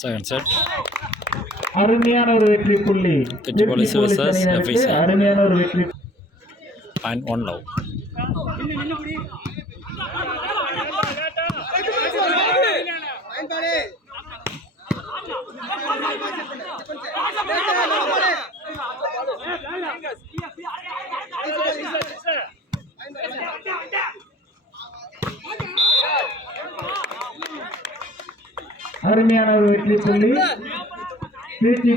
Second set. அருமையான ஒரு வெற்றி புள்ளி. Trichy police versus FIC. அருமையான ஒரு வெற்றி. Point 1 love. அருமையான ஒரு வெற்றி புள்ளி. திருச்சி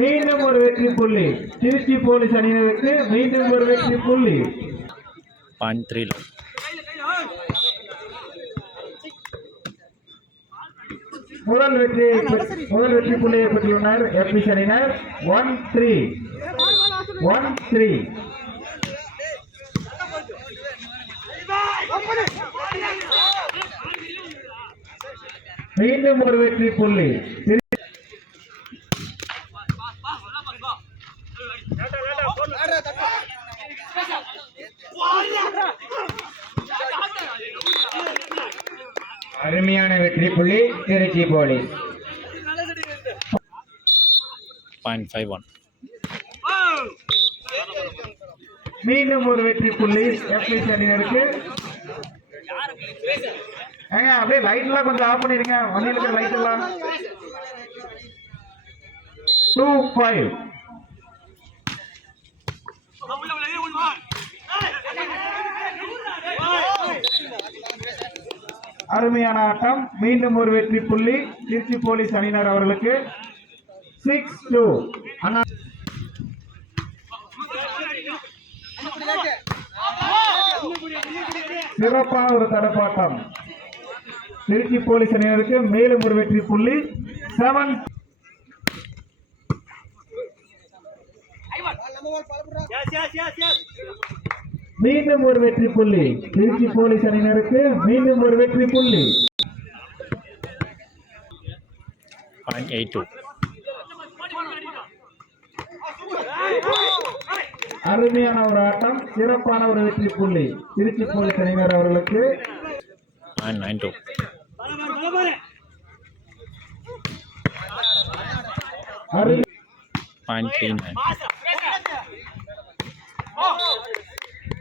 மீண்டும் ஒரு வெற்றி புள்ளி. திருச்சி போலீஸ் அணியினருக்கு மீண்டும் ஒரு வெற்றி புள்ளி. Point 3 love. முதல் வெற்றி புள்ளியை பெற்றுள்ளனர் FIC அணியினர். 1-3 மீண்டும் ஒரு வெற்றி புள்ளி. அருமையான வெற்றி புள்ளி திருச்சி போலீஸ். Point 5-1. மீண்டும் ஒரு வெற்றி புள்ளி FIC அணியினருக்கு. அப்படியே லைட் எல்லாம் கொஞ்சம் ஆஃப் பண்ணிருங்க. வண்டியில் இருக்கிற லைட் எல்லாம். 2-5. அருமையான ஆட்டம். மீண்டும் ஒரு வெற்றி புள்ளி திருச்சி போலீஸ் அணியினர் அவர்களுக்கு. 6-2. சிறப்பான ஒரு தடுப்பாட்டம் திருச்சி போலீஸ் அணியினருக்கு. மேலும் ஒரு வெற்றி புள்ளி. 7. மீண்டும் ஒரு வெற்றி புள்ளி திருச்சி போலீஸ் அணியினருக்கு. மீண்டும் ஒரு வெற்றி புள்ளி. Point 8-2. அருமையான ஒரு ஆட்டம். சிறப்பான ஒரு வெற்றி புள்ளி திருச்சி போலீஸ் அணியினர் அவர்களுக்கு. Point 9-2. Point 3-9.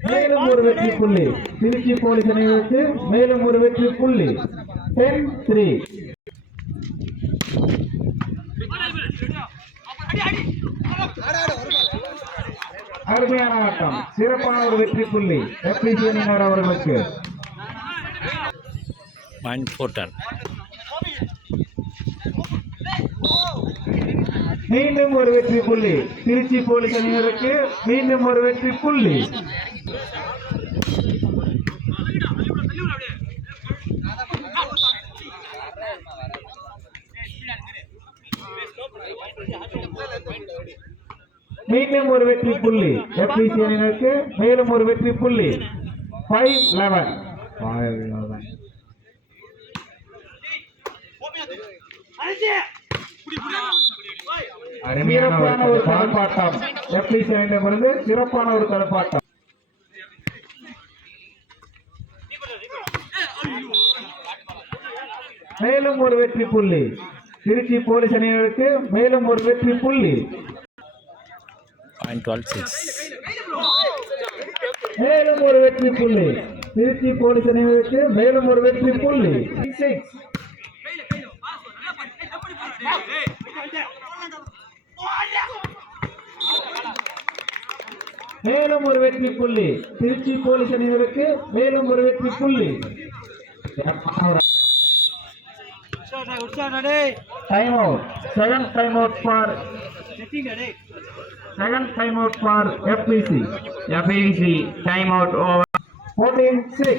மேலும் ஒரு வெற்றி புள்ளி திருச்சி போலீஸ் அணியினருக்கு. மேலும் ஒரு வெற்றி புள்ளி. 10-3. அருமையான ஆட்டம். சிறப்பான ஒரு வெற்றி புள்ளி FIC அணியினர் அவர்களுக்கு. Point 4-10. மீண்டும் ஒரு வெற்றி புள்ளி திருச்சி போலீஸ் அணியினருக்கு. மீண்டும் ஒரு வெற்றி புள்ளி. மீண்டும் ஒரு வெற்றி புள்ளி FIC அணியினருக்கு. மேலும் ஒரு வெற்றி புள்ளி. 5-11. சிறப்பான ஒரு தடுப்பாட்டம் FIC அணியினரிடமிருந்து. சிறப்பான ஒரு தடுப்பாட்டம். மேலும் ஒரு வெற்றி புள்ளி திருச்சி போலீஸ் அணியினருக்கு. மேலும் ஒரு வெற்றி புள்ளி. Point 12-6. மேலும் ஒரு வெற்றி புள்ளி திருச்சி போலீஸ் அணியினருக்கு. மேலும் ஒரு வெற்றி புள்ளி. 6. மேலும் ஒரு வெற்றி புள்ளி திருச்சி போலீஸ் அணியினருக்கு. மேலும் ஒரு வெற்றி புள்ளி. Time out. Second time out for FIC. Time out over. 14-6.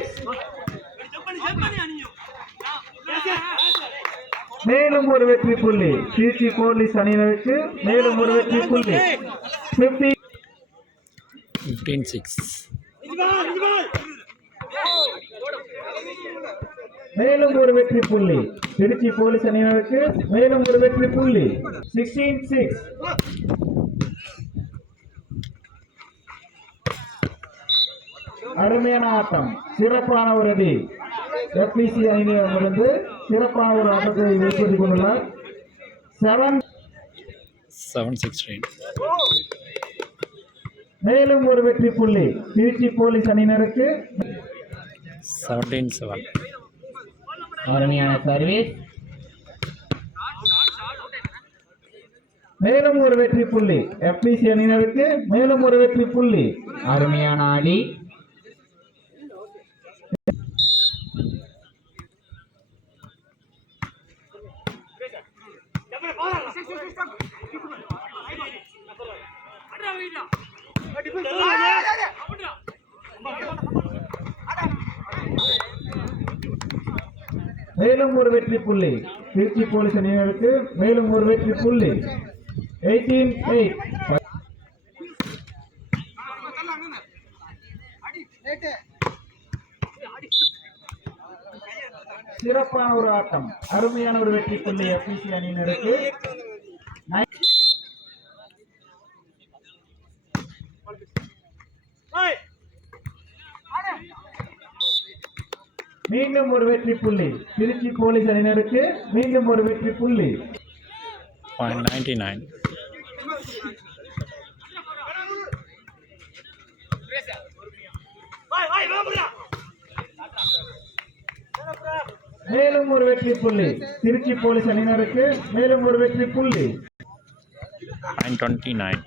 மேலும் ஒரு வெற்றி புள்ளி திருச்சி போலீஸ் அணியினருக்கு. மேலும் ஒரு வெற்றி புள்ளி. 15-6. மேலும் ஒரு வெற்றி புள்ளி திருச்சி போலீஸ் அணியினருக்கு. மேலும் ஒரு வெற்றி புள்ளி. 16-6. அருமையான ஆட்டம், சிறப்பான ஒரு அடி. FPC அணியிடமிருந்து சிறப்பான ஒரு ஆட்டத்தை வெளிப்படுத்திக் கொண்டுள்ளார். 7-16. மேலும் ஒரு வெற்றி புள்ளி திருச்சி போலீஸ் அணியினருக்கு. 17-7. அருமையான சர்வீஸ். மேலும் ஒரு வெற்றி புள்ளி FPC அணியினருக்கு. மேலும் ஒரு வெற்றி புள்ளி. அருமையான அடி. மேலும் ஒரு வெற்றி புள்ளி திருச்சி போலீஸ் அணியினருக்கு. மேலும் ஒரு வெற்றி புள்ளி. 18-8. சிறப்பான ஒரு ஆட்டம், அருமையான ஒரு வெற்றி புள்ளி FPC அணியினருக்கு. மீண்டும் ஒரு வெற்றி புள்ளி திருச்சி போலீஸ் அணியினருக்கு. மீண்டும் ஒரு வெற்றி புள்ளி. .99. மேலும் ஒரு வெற்றி புள்ளி திருச்சி போலீஸ் அணியினருக்கு. மேலும் ஒரு வெற்றி புள்ளி. 9-29.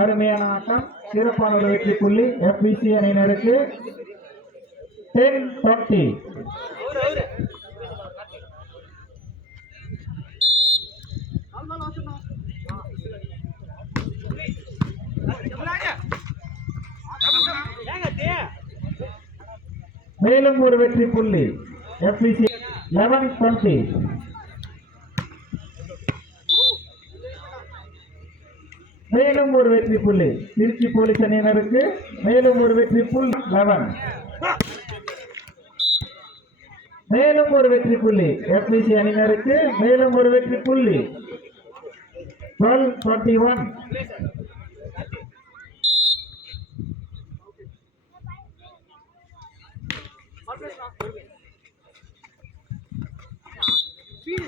அருமையான ஆட்டம், சிறப்பான ஒரு வெற்றி புள்ளி FPC அணியினருக்கு. 10-20. மேலும் ஒரு வெற்றி புள்ளி FPC. 11-20. மேலும் ஒரு வெற்றி புள்ளி திருச்சி போலீஸ் அணியினருக்கு. மேலும் ஒரு வெற்றி புள்ளி. 11. மேலும் ஒரு வெற்றி புள்ளி FPC அணியினருக்கு. மேலும் ஒரு வெற்றி புள்ளி. 12-21.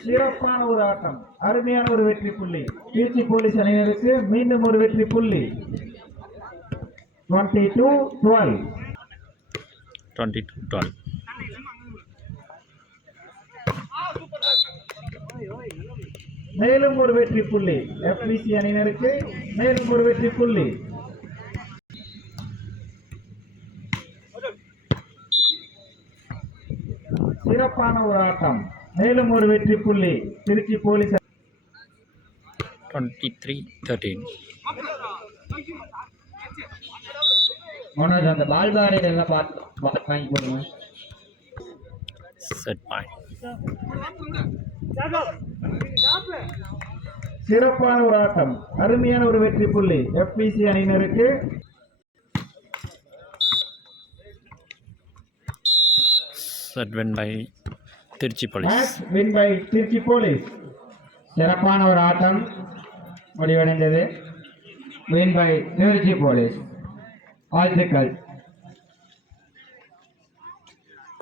சிறப்பான ஒரு ஆட்டம், அருமையான ஒரு வெற்றி புள்ளி திருச்சி போலீஸ் அணியினருக்கு. மீண்டும் ஒரு வெற்றி புள்ளி. 22-12. 22-12. மேலும் ஒரு வெற்றி புள்ளி FPC அணியினருக்கு. மேலும் ஒரு வெற்றி புள்ளி. சிறப்பான ஒரு ஆட்டம், மேலும் ஒரு வெற்றி புள்ளி திருச்சி போலீஸ். 23-13. மனோஜ் அந்த பால் பாரில் எல்லாம் பார்த்து வாங்கி போடுங்க. Set point. சிறப்பான ஒரு ஆட்டம், அருமையான ஒரு வெற்றி புள்ளி FPC அணியினருக்கு. Set win by Tirchi Police. Match win by Trichy police. சிறப்பான ஒரு ஆட்டம் முடிவடைந்தது. Win by Trichy police. வாழ்த்துக்கள்.